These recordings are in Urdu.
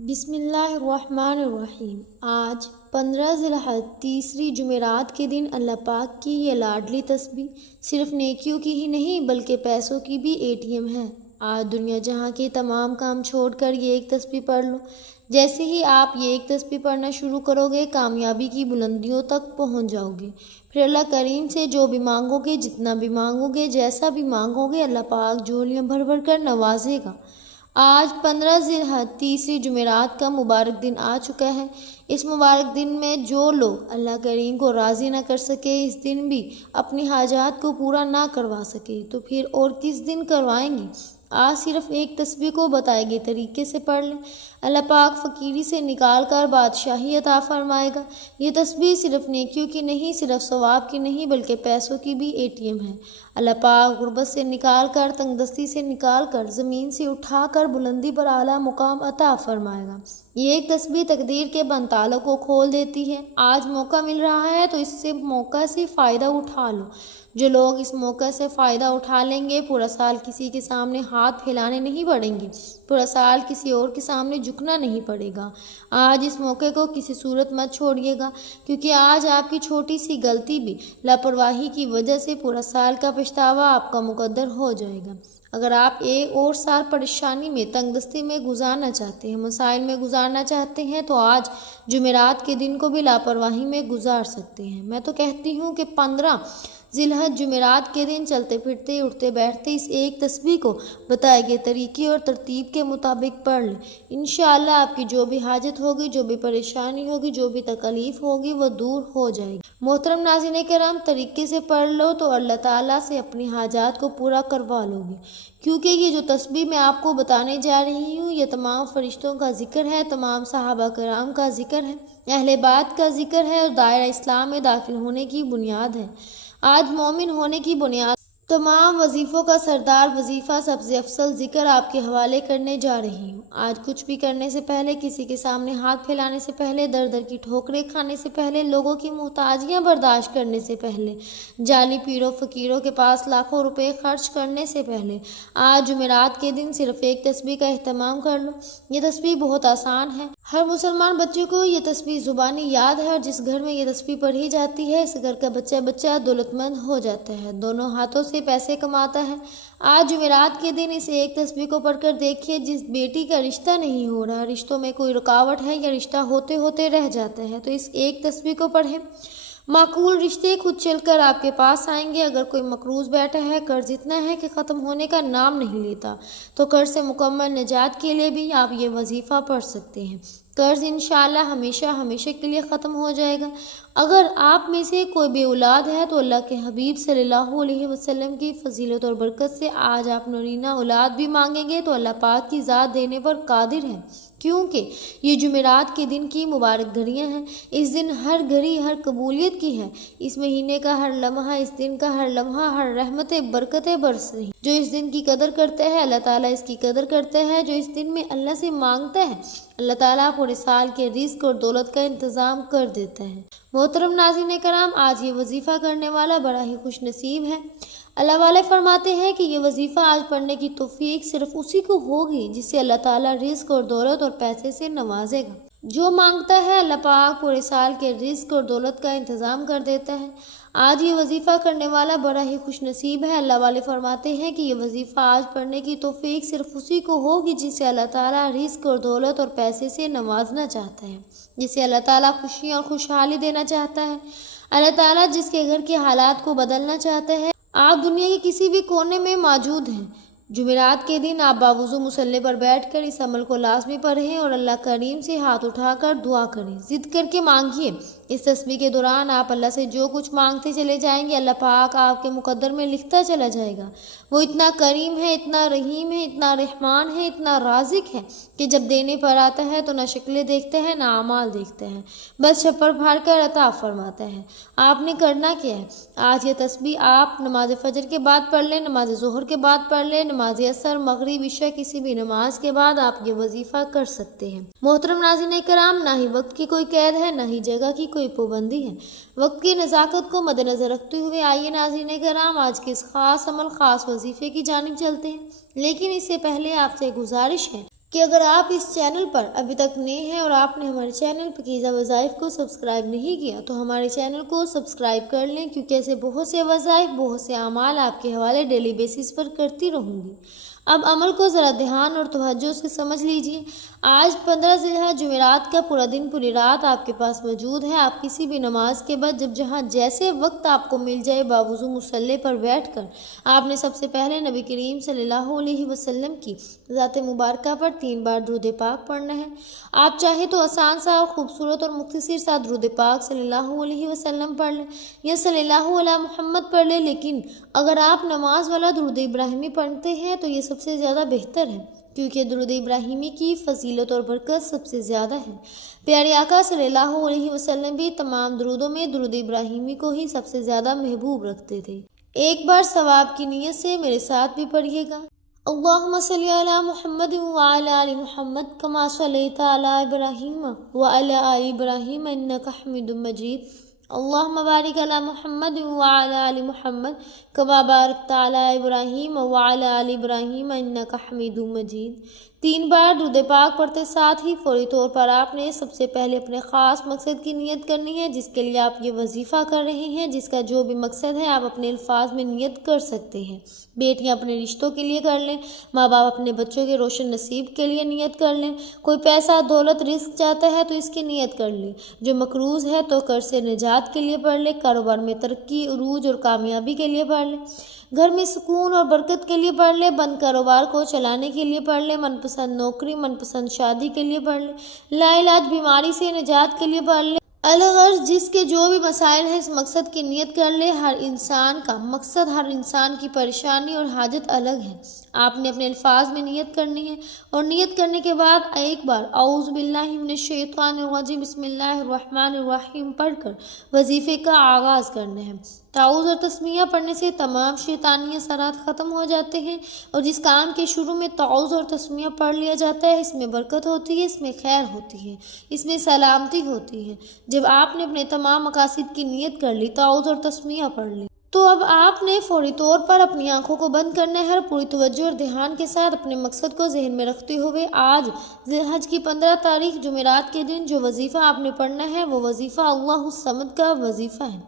بسم اللہ الرحمن الرحیم۔ آج 15 ذی الحجہ تیسری جمعرات کے دن اللہ پاک کی یہ لاڈلی تسبیح صرف نیکیوں کی ہی نہیں بلکہ پیسوں کی بھی ATM ہے۔ آج دنیا جہاں کے تمام کام چھوڑ کر یہ ایک تسبیح پڑھ لو۔ جیسے ہی آپ یہ ایک تسبیح پڑھنا شروع کرو گے کامیابی کی بلندیوں تک پہنچ جاؤ گے۔ پھر اللہ کریم سے جو بھی مانگو گے، جتنا بھی مانگو گے، جیسا بھی مانگو گے، اللہ پاک جھولیاں بھر بھر کر نوازے گا۔ آج 15 ذی الحجہ تیسری جمعرات کا مبارک دن آ چکا ہے۔ اس مبارک دن میں جو لوگ اللہ کریم کو راضی نہ کر سکے، اس دن بھی اپنی حاجات کو پورا نہ کروا سکے، تو پھر اور کس دن کروائیں گے؟ آج صرف ایک تسبیح کو بتائے گئے طریقے سے پڑھ لیں، اللہ پاک فقیری سے نکال کر بادشاہی عطا فرمائے گا۔ یہ تسبیح صرف نیکیوں کی نہیں، صرف ثواب کی نہیں بلکہ پیسوں کی بھی ATM ہے۔ اللہ پاک غربت سے نکال کر، تنگ دستی سے نکال کر، زمین سے اٹھا کر بلندی پر اعلیٰ مقام عطا فرمائے گا۔ یہ ایک تسبیح تقدیر کے بند تالوں کو کھول دیتی ہے۔ آج موقع مل رہا ہے تو اس سے موقع سے فائدہ اٹھا لو۔ جو لوگ اس موقع سے فائدہ اٹھا لیں گے، پورا سال کسی کے سامنے ہاتھ پھیلانے نہیں پڑیں گے، پورا سال کسی اور کے سامنے جھکنا نہیں پڑے گا۔ آج اس موقع کو کسی صورت مت چھوڑیے گا، کیونکہ آج آپ کی چھوٹی سی غلطی بھی لاپرواہی کی وجہ سے پورا سال کا پچھتاوا آپ کا مقدر ہو جائے گا۔ اگر آپ ایک اور سال پریشانی میں، تنگ دستی میں گزارنا چاہتے ہیں، مسائل میں گزارنا چاہتے ہیں، تو آج جمعرات کے دن کو بھی لاپرواہی میں گزار سکتے ہیں۔ میں تو کہتی ہوں کہ 15 ذی الحجہ جمعرات کے دن چلتے پھرتے، اٹھتے بیٹھتے اس ایک تسبیح کو بتائے گئے طریقے اور ترتیب کے مطابق پڑھ لیں۔ انشاءاللہ آپ کی جو بھی حاجت ہوگی، جو بھی پریشانی ہوگی، جو بھی تکلیف ہوگی، وہ دور ہو جائے گی۔ محترم ناظرین کرام، طریقے سے پڑھ لو تو اللہ تعالیٰ سے اپنی حاجات کو پورا کروا لو گے، کیونکہ یہ جو تسبیح میں آپ کو بتانے جا رہی ہوں، یہ تمام فرشتوں کا ذکر ہے، تمام صحابہ کرام کا ذکر ہے، اہل بیت کا ذکر ہے اور دائرہ اسلام میں داخل ہونے کی بنیاد ہے۔ آج مومن ہونے کی بنیاد تمام وظیفوں کا سردار وظیفہ، سب سے افضل ذکر آپ کے حوالے کرنے جا رہی ہوں۔ آج کچھ بھی کرنے سے پہلے، کسی کے سامنے ہاتھ پھیلانے سے پہلے، در در کی ٹھوکریں کھانے سے پہلے، لوگوں کی محتاجیاں برداشت کرنے سے پہلے، جعلی پیروں فقیروں کے پاس لاکھوں روپے خرچ کرنے سے پہلے، آج جمعرات کے دن صرف ایک تسبیح کا اہتمام کر لو۔ یہ تسبیح بہت آسان ہے، ہر مسلمان بچے کو یہ تسبیح زبانی یاد ہے، اور جس گھر میں یہ تسبیح پڑھی جاتی ہے، اس گھر کا بچہ دولت مند ہو جاتا ہے، دونوں ہاتھوں سے پیسے کماتا ہے۔ آج جمعرات کے دن اس ایک تسبیح کو پڑھ کر دیکھیے، جس بیٹی کا رشتہ نہیں ہو رہا، رشتوں میں کوئی رکاوٹ ہے یا رشتہ ہوتے ہوتے رہ جاتا ہے، تو اس ایک تسبیح کو پڑھیں، معقول رشتے خود چل کر آپ کے پاس آئیں گے۔ اگر کوئی مقروض بیٹھا ہے، قرض اتنا ہے کہ ختم ہونے کا نام نہیں لیتا، تو قرض سے مکمل نجات کے لیے بھی آپ یہ وظیفہ پڑھ سکتے ہیں۔ قرض انشاءاللہ ہمیشہ کے لیے ختم ہو جائے گا۔ اگر آپ میں سے کوئی بے اولاد ہے تو اللہ کے حبیب صلی اللہ علیہ وسلم کی فضیلت اور برکت سے آج آپ نورینہ اولاد بھی مانگیں گے تو اللہ پاک کی ذات دینے پر قادر ہے، کیونکہ یہ جمعرات کے دن کی مبارک گھڑیاں ہیں۔ اس دن ہر گھڑی ہر قبولیت کی ہے، اس مہینے کا ہر لمحہ، اس دن کا ہر لمحہ ہر رحمتیں برکتیں برس رہی۔ جو اس دن کی قدر کرتے ہیں، اللہ تعالیٰ اس کی قدر کرتے ہیں۔ جو اس دن میں اللہ سے مانگتا ہے، اللہ تعالیٰ پورے سال کے رزق اور دولت کا انتظام کر دیتا ہے۔ محترم ناظرین کرام، آج یہ وظیفہ کرنے والا بڑا ہی خوش نصیب ہے۔ اللہ والے فرماتے ہیں کہ یہ وظیفہ آج پڑھنے کی توفیق صرف اسی کو ہوگی جسے اللہ تعالیٰ رزق اور دولت اور پیسے سے نوازے گا۔ جو مانگتا ہے، اللہ پاک پورے سال کے رزق اور دولت کا انتظام کر دیتا ہے۔ آج یہ وظیفہ کرنے والا بڑا ہی خوش نصیب ہے۔ اللہ والے فرماتے ہیں کہ یہ وظیفہ آج پڑھنے کی توفیق صرف اسی کو ہوگی جسے اللہ تعالیٰ رزق اور دولت اور پیسے سے نوازنا چاہتا ہے، جسے اللہ تعالیٰ خوشی اور خوشحالی دینا چاہتا ہے، اللہ تعالیٰ جس کے گھر کے حالات کو بدلنا چاہتا ہے۔ آپ دنیا کے کسی بھی کونے میں موجود ہیں، جمعرات کے دن آپ باوضو مصلی پر بیٹھ کر اس عمل کو لازمی پڑھیں اور اللہ کریم سے ہاتھ اٹھا کر دعا کریں، ضد کر کے مانگیے۔ اس تسبیح کے دوران آپ اللہ سے جو کچھ مانگتے چلے جائیں گے، اللہ پاک آپ کے مقدر میں لکھتا چلا جائے گا۔ وہ اتنا کریم ہے، اتنا رحیم ہے، اتنا رحمان ہے، اتنا رازق ہے کہ جب دینے پر آتا ہے تو نہ شکلیں دیکھتے ہیں، نہ اعمال دیکھتے ہیں، بس چھپر پھاڑ کر عطا فرماتا ہے۔ آپ نے کرنا کیا ہے؟ آج یہ تسبیح آپ نماز فجر کے بعد پڑھ لیں، نماز ظہر کے بعد پڑھ لیں، نماز عصر، مغرب، عشاء، کسی بھی نماز کے بعد آپ یہ وظیفہ کر سکتے ہیں۔ محترم ناظرین کرام، نہ ہی وقت کی کوئی قید ہے، نہ ہی جگہ کی کوئی پابندی ہے۔ وقت کی نزاکت کو مد نظر رکھتے ہوئے آئیے ناظرین کرام آج کے اس خاص عمل، خاص وظیفے کی جانب چلتے ہیں، لیکن اس سے پہلے آپ سے گزارش ہے کہ اگر آپ اس چینل پر ابھی تک نئے ہیں اور آپ نے ہمارے چینل پاکیزہ وظائف کو سبسکرائب نہیں کیا تو ہمارے چینل کو سبسکرائب کر لیں، کیونکہ ایسے بہت سے وظائف، بہت سے اعمال آپ کے حوالے ڈیلی بیسس پر کرتی رہوں گی۔ اب عمل کو ذرا دھیان اور توجہ سے سمجھ لیجئے۔ آج 15 ذی الحجہ جمعرات کا پورا دن، پوری رات آپ کے پاس موجود ہے۔ آپ کسی بھی نماز کے بعد جب جہاں جیسے وقت آپ کو مل جائے، باوضو مصلی پر بیٹھ کر آپ نے سب سے پہلے نبی کریم صلی اللہ علیہ وسلم کی ذات مبارکہ پر 3 بار درود پاک پڑھنا ہے۔ آپ چاہے تو آسان سا اور خوبصورت اور مختصر سا درود پاک صلی اللہ علیہ وسلم پڑھ لیں یا صلی اللہ علیہ محمد پڑھ لیں، لیکن اگر آپ نماز والا درود ابراہیمی پڑھتے ہیں تو یہ سب سے زیادہ بہتر ہے، کیونکہ درود ابراہیمی کی فضیلت اور برکت سب سے زیادہ ہے۔ پیارے آقا صلی اللہ علیہ وسلم بھی تمام درودوں میں درود ابراہیمی کو ہی سب سے زیادہ محبوب رکھتے تھے۔ ایک بار ثواب کی نیت سے میرے ساتھ بھی پڑھیے گا۔ اللہم صلی علی محمد وعلی آل محمد کما صلیت علی ابراہیم وعلی آل ابراہیم انک حمید مجید۔ اللہم بارک علی محمد وعلی آل محمد کما بارکت علی ابراہیم وعلی آل ابراہیم انک حمید مجید۔ 3 بار درود پاک پڑھتے ساتھ ہی فوری طور پر آپ نے سب سے پہلے اپنے خاص مقصد کی نیت کرنی ہے، جس کے لیے آپ یہ وظیفہ کر رہے ہیں۔ جس کا جو بھی مقصد ہے آپ اپنے الفاظ میں نیت کر سکتے ہیں۔ بیٹیاں اپنے رشتوں کے لیے کر لیں، ماں باپ اپنے بچوں کے روشن نصیب کے لیے نیت کر لیں، کوئی پیسہ دولت رزق چاہتا ہے تو اس کی نیت کر لیں، جو مقروض ہے تو قرض سے نجات کے لیے پڑھ لیں، کاروبار میں ترقی، عروج اور کامیابی کے لیے پڑھ لیں، گھر میں سکون اور برکت کے لیے پڑھ لیں، بند کاروبار کو چلانے کے لیے پڑھ لیں، من پسند نوکری، من پسند شادی کے لیے پڑھ لیں، لا علاج بیماری سے نجات کے لیے پڑھ لیں۔ الغرض جس کے جو بھی مسائل ہیں اس مقصد کی نیت کر لیں۔ ہر انسان کا مقصد، ہر انسان کی پریشانی اور حاجت الگ ہے۔ آپ نے اپنے الفاظ میں نیت کرنی ہے اور نیت کرنے کے بعد ایک بار اعوذ باللہ من الشیطان الرجیم بسم اللہ الرحمن الرحیم پڑھ کر وظیفے کا آغاز کرنا ہے۔ تعوذ اور تسمیہ پڑھنے سے تمام شیطانی اثرات ختم ہو جاتے ہیں، اور جس کام کے شروع میں تعوذ اور تسمیہ پڑھ لیا جاتا ہے اس میں برکت ہوتی ہے، اس میں خیر ہوتی ہے، اس میں سلامتی ہوتی ہے۔ جب آپ نے اپنے تمام مقاصد کی نیت کر لی، تعوذ اور تسمیہ پڑھ لی، تو اب آپ نے فوری طور پر اپنی آنکھوں کو بند کرنا ہے اور پوری توجہ اور دھیان کے ساتھ اپنے مقصد کو ذہن میں رکھتے ہوئے آج ذی الحجہ کی 15 تاریخ جمعرات کے دن جو وظیفہ آپ نے پڑھنا ہے وہ وظیفہ اللہ الصمد کا وظیفہ ہے۔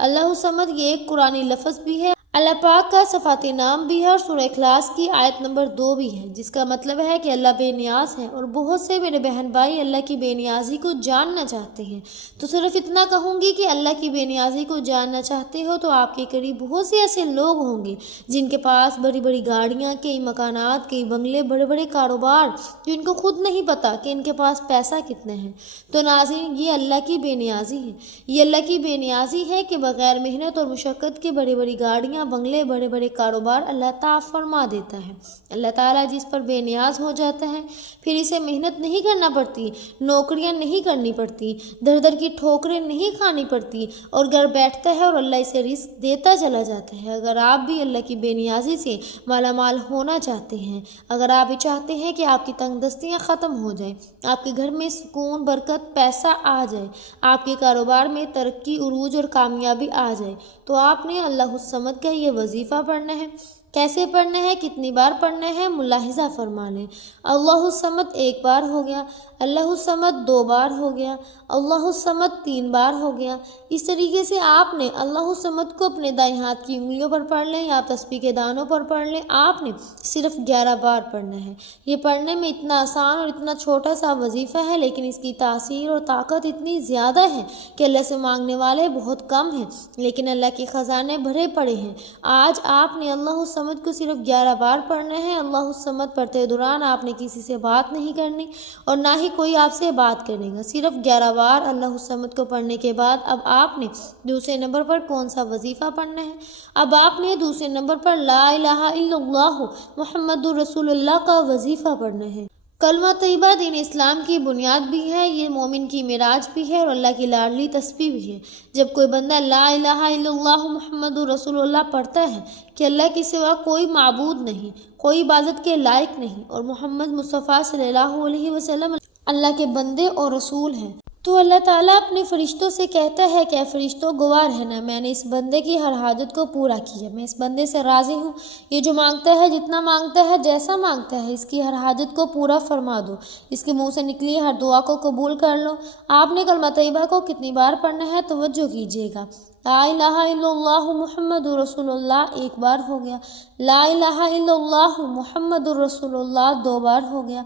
اللہ الصمد یہ ایک قرآنی لفظ بھی ہے، اللہ پاک کا صفاتی نام بھی ہے اور سورہ اخلاص کی آیت نمبر 2 بھی ہے، جس کا مطلب ہے کہ اللہ بے نیاز ہے۔ اور بہت سے میرے بہن بھائی اللہ کی بے نیازی کو جاننا چاہتے ہیں، تو صرف اتنا کہوں گی کہ اللہ کی بے نیازی کو جاننا چاہتے ہو تو آپ کے قریب بہت سے ایسے لوگ ہوں گے جن کے پاس بڑی بڑی گاڑیاں، کئی مکانات، کئی بنگلے، بڑے بڑے کاروبار، جو ان کو خود نہیں پتا کہ ان کے پاس پیسہ کتنے ہیں۔ تو ناظرین یہ اللہ کی بے نیازی ہے، یہ اللہ کی بے نیازی ہے کہ بغیر محنت اور مشقت کے بڑی بڑی گاڑیاں، بنگلے، بڑے بڑے کاروبار اللہ تعالیٰ فرما دیتا ہے۔ اللہ تعالیٰ جس پر بے نیاز ہو جاتا ہے پھر اسے محنت نہیں کرنا پڑتی، نوکریاں نہیں کرنی پڑتی، در در کی ٹھوکریں نہیں کھانی پڑتی، اور گھر بیٹھتا ہے اور اللہ اسے رزق دیتا چلا جاتا ہے۔ اگر آپ بھی اللہ کی بے نیازی سے مالا مال ہونا چاہتے ہیں، اگر آپ بھی چاہتے ہیں کہ آپ کی تنگ دستیاں ختم ہو جائیں، آپ کے گھر میں سکون، برکت، پیسہ آ جائے، آپ کے کاروبار میں ترقی، عروج اور کامیابی آ جائے، تو آپ نے اللہ الصمد کا یہ وظیفہ پڑھنا ہے۔ کیسے پڑھنا ہے، کتنی بار پڑھنا ہے، ملاحظہ فرما لیں۔ اللہ الصمد 1 بار ہو گیا، اللہ الصمد 2 بار ہو گیا، اللہ الصمد 3 بار ہو گیا۔ اس طریقے سے آپ نے اللہ الصمد کو اپنے دائیں ہاتھ کی انگلیوں پر پڑھ لیں یا تسبیح کے دانوں پر پڑھ لیں۔ آپ نے صرف 11 بار پڑھنا ہے۔ یہ پڑھنے میں اتنا آسان اور اتنا چھوٹا سا وظیفہ ہے، لیکن اس کی تاثیر اور طاقت اتنی زیادہ ہے کہ اللہ سے مانگنے والے بہت کم ہیں، لیکن اللہ کے خزانے بھرے پڑے ہیں۔ آج آپ نے اللہ الصمد کو صرف 11 بار پڑھنا ہے۔ اللہ الصمد پڑھتے دوران آپ نے کسی سے بات نہیں کرنی اور نہ ہی کوئی آپ سے بات کرے گا۔ صرف 11 بار اللہ الصمد کو پڑھنے کے بعد اب آپ نے دوسرے نمبر پر کون سا وظیفہ پڑھنا ہے؟ اب آپ نے دوسرے نمبر پر لا الہ الا اللہ محمد رسول اللہ کا وظیفہ پڑھنا ہے۔ کلمہ طیبہ دین اسلام کی بنیاد بھی ہے، یہ مومن کی معراج بھی ہے اور اللہ کی لاڈلی تسبیح بھی ہے۔ جب کوئی بندہ لا الہ الا اللہ محمد رسول اللہ پڑھتا ہے کہ اللہ کے سوا کوئی معبود نہیں، کوئی عبادت کے لائق نہیں، اور محمد مصطفیٰ صلی اللہ علیہ وسلم اللہ کے بندے اور رسول ہیں، تو اللہ تعالیٰ اپنے فرشتوں سے کہتا ہے کہ اے فرشتوں گوار ہے نا، میں نے اس بندے کی ہر حاجت کو پورا کیا، میں اس بندے سے راضی ہوں، یہ جو مانگتا ہے، جتنا مانگتا ہے، جیسا مانگتا ہے، اس کی ہر حاجت کو پورا فرما دو، اس کے منہ سے نکلی ہر دعا کو قبول کر لو۔ آپ نے کلمہ طیبہ کو کتنی بار پڑھنا ہے توجہ کیجیے گا۔ لا الہ الا اللہ محمد رسول اللہ ایک بار ہو گیا، لا الہ الا اللہ محمد رسول اللہ 2 بار ہو گیا،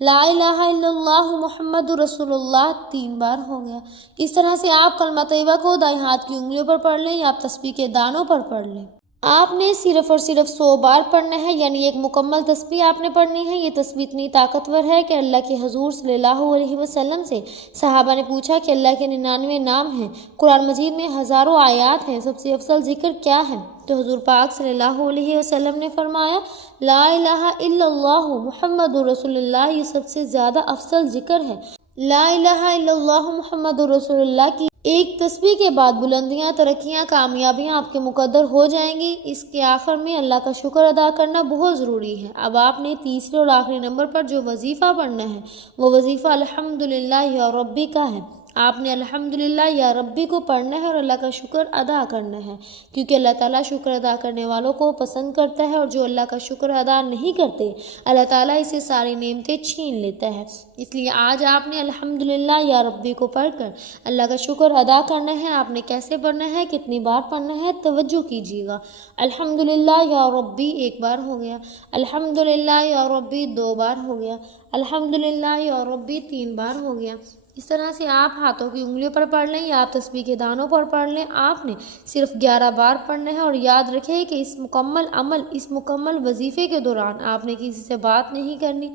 لا الہ الا اللہ محمد رسول اللہ 3 بار ہو گیا۔ اس طرح سے آپ کلمہ طیبہ کو دائیں ہاتھ کی انگلیوں پر پڑھ لیں یا آپ تسبیح کے دانوں پر پڑھ لیں۔ آپ نے صرف اور صرف 100 بار پڑھنا ہے، یعنی ایک مکمل تسبیح آپ نے پڑھنی ہے۔ یہ تسبیح اتنی طاقتور ہے کہ اللہ کے حضور صلی اللہ علیہ وسلم سے صحابہ نے پوچھا کہ اللہ کے 99 نام ہیں، قرآن مجید میں ہزاروں آیات ہیں، سب سے افضل ذکر کیا ہے؟ تو حضور پاک صلی اللہ علیہ وسلم نے فرمایا لا الہ الا اللہ محمد رسول اللہ، یہ سب سے زیادہ افضل ذکر ہے۔ لا الہ الا اللہ محمد رسول اللہ کی ایک تسبیح کے بعد بلندیاں، ترقیاں، کامیابیاں آپ کے مقدر ہو جائیں گی۔ اس کے آخر میں اللہ کا شکر ادا کرنا بہت ضروری ہے۔ اب آپ نے تیسرے اور آخری نمبر پر جو وظیفہ پڑھنا ہے وہ وظیفہ الحمدللہ یا ربی کا ہے۔ آپ نے الحمدللہ یا ربی کو پڑھنا ہے اور اللہ کا شکر ادا کرنا ہے، کیونکہ اللہ تعالیٰ شکر ادا کرنے والوں کو پسند کرتا ہے، اور جو اللہ کا شکر ادا نہیں کرتے اللہ تعالیٰ اسے ساری نعمتیں چھین لیتا ہے۔ اس لیے آج آپ نے الحمدللہ یا ربی کو پڑھ کر اللہ کا شکر ادا کرنا ہے۔ آپ نے کیسے پڑھنا ہے، کتنی بار پڑھنا ہے، توجہ کیجیے گا۔ الحمدللہ یا ربی ایک بار ہو گیا، الحمدللہ یا ربی 2 بار ہو گیا، الحمدللہ یا ربی 3 بار ہو گیا۔ اس طرح سے آپ ہاتھوں کی انگلیوں پر پڑھ لیں یا آپ تسبیح کے دانوں پر پڑھ لیں۔ آپ نے صرف 11 بار پڑھنا ہے، اور یاد رکھیں کہ اس مکمل عمل، اس مکمل وظیفے کے دوران آپ نے کسی سے بات نہیں کرنی۔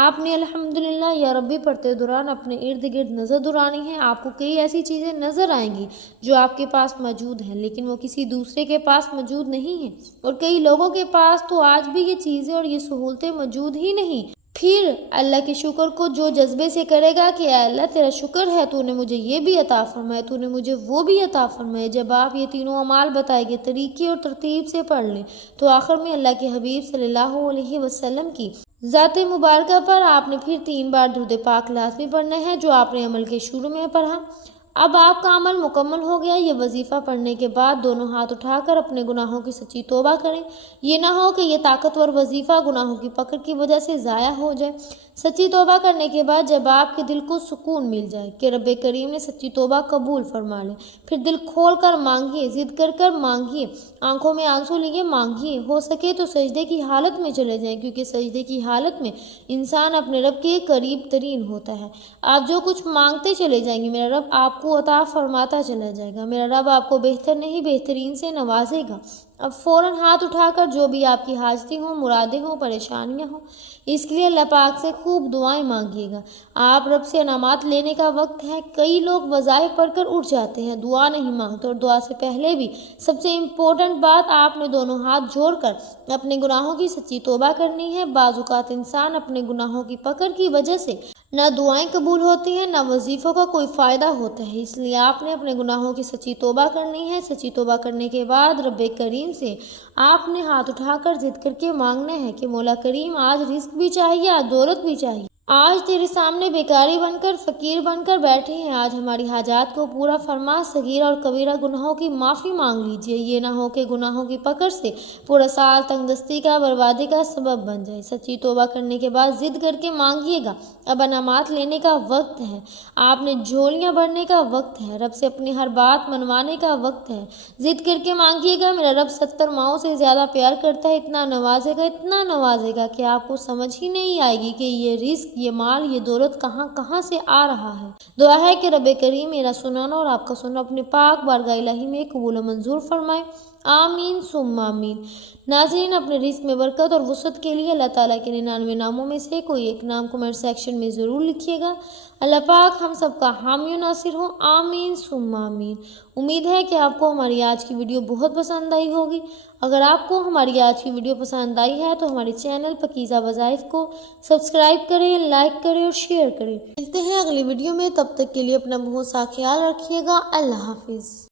آپ نے الحمدللہ یا ربی پڑھتے دوران اپنے ارد گرد نظر دورانی ہے۔ آپ کو کئی ایسی چیزیں نظر آئیں گی جو آپ کے پاس موجود ہیں، لیکن وہ کسی دوسرے کے پاس موجود نہیں ہیں، اور کئی لوگوں کے پاس تو آج بھی یہ چیزیں اور یہ سہولتیں موجود ہی نہیں۔ پھر اللہ کے شکر کو جو جذبے سے کرے گا کہ اے اللہ تیرا شکر ہے، تو نے مجھے یہ بھی عطا فرمایا، تو نے مجھے وہ بھی عطا فرمایا۔ جب آپ یہ تینوں اعمال بتائے گئے طریقے اور ترتیب سے پڑھ لیں تو آخر میں اللہ کے حبیب صلی اللہ علیہ وسلم کی ذات مبارکہ پر آپ نے پھر 3 بار درود پاک لازمی پڑھنا ہے، جو آپ نے عمل کے شروع میں پڑھا۔ اب آپ کا عمل مکمل ہو گیا۔ یہ وظیفہ پڑھنے کے بعد دونوں ہاتھ اٹھا کر اپنے گناہوں کی سچی توبہ کریں۔ یہ نہ ہو کہ یہ طاقتور وظیفہ گناہوں کی پکڑ کی وجہ سے ضائع ہو جائے۔ سچی توبہ کرنے کے بعد جب آپ کے دل کو سکون مل جائے کہ رب کریم نے سچی توبہ قبول فرما لے، پھر دل کھول کر مانگیے، ضد کر کر مانگیے، آنکھوں میں آنسو لیے مانگیے۔ ہو سکے تو سجدے کی حالت میں چلے جائیں، کیونکہ سجدے کی حالت میں انسان اپنے رب کے قریب ترین ہوتا ہے۔ آپ جو کچھ مانگتے چلے جائیں گے میرا رب آپ کو عطا فرماتا چلا جائے گا۔ میرا رب آپ کو بہتر نہیں بہترین سے نوازے گا۔ اب فوراً ہاتھ اٹھا کر جو بھی آپ کی حاجتیں ہوں، مرادیں ہوں، پریشانیاں ہوں، اس کے لیے اللہ پاک سے خوب دعائیں مانگیے گا۔ آپ رب سے انعامات لینے کا وقت ہے۔ کئی لوگ وظائف پڑھ کر اٹھ جاتے ہیں، دعا نہیں مانگتے، اور دعا سے پہلے بھی سب سے امپورٹنٹ بات آپ نے دونوں ہاتھ جوڑ کر اپنے گناہوں کی سچی توبہ کرنی ہے۔ بعض اوقات انسان اپنے گناہوں کی پکڑ کی وجہ سے نہ دعائیں قبول ہوتی ہیں، نہ وظیفوں کا کوئی فائدہ ہوتا ہے۔ اس لیے آپ نے اپنے گناہوں کی سچی توبہ کرنی ہے۔ سچی توبہ کرنے کے بعد رب کریم سے آپ نے ہاتھ اٹھا کر ضد کر کے مانگنا ہے کہ مولا کریم آج رزق بھی چاہیے، آج دولت بھی چاہیے۔ آج تیرے سامنے بیکاری بن کر، فقیر بن کر بیٹھے ہیں، آج ہماری حاجات کو پورا فرما۔ صغیرہ اور کبیرہ گناہوں کی معافی مانگ لیجئے۔ یہ نہ ہو کہ گناہوں کی پکڑ سے پورا سال تنگ دستی کا، بربادی کا سبب بن جائے۔ سچی توبہ کرنے کے بعد ضد کر کے مانگیے گا۔ اب انعامات لینے کا وقت ہے، آپ نے جھولیاں بھرنے کا وقت ہے، رب سے اپنی ہر بات منوانے کا وقت ہے۔ ضد کر کے مانگیے گا۔ میرا رب 70 ماؤں سے زیادہ پیار کرتا ہے، اتنا نوازے گا، اتنا نوازے گا کہ آپ کو سمجھ ہی نہیں آئے گی کہ یہ رزق، یہ مال، یہ دولت کہاں سے آ رہا ہے۔ دعا ہے کہ رب کریم میرا سنانا اور آپ کا سننا اپنے پاک بارگاہ الہی میں قبول و منظور فرمائے۔ آمین ثم آمین۔ ناظرین، اپنے رزق میں برکت اور وسعت کے لیے اللہ تعالیٰ کے 99 ناموں میں سے کوئی ایک نام کمنٹ سیکشن میں ضرور لکھیے گا۔ اللہ پاک ہم سب کا حامی و ناصر ہوں۔ آمین ثم آمین۔ امید ہے کہ آپ کو ہماری آج کی ویڈیو بہت پسند آئی ہوگی۔ اگر آپ کو ہماری آج کی ویڈیو پسند آئی ہے تو ہمارے چینل پاکیزہ وظائف کو سبسکرائب کریں، لائک کریں اور شیئر کریں۔ ملتے ہیں اگلی ویڈیو میں، تب تک کے لیے اپنا بہت سا خیال رکھیے گا۔ اللہ حافظ۔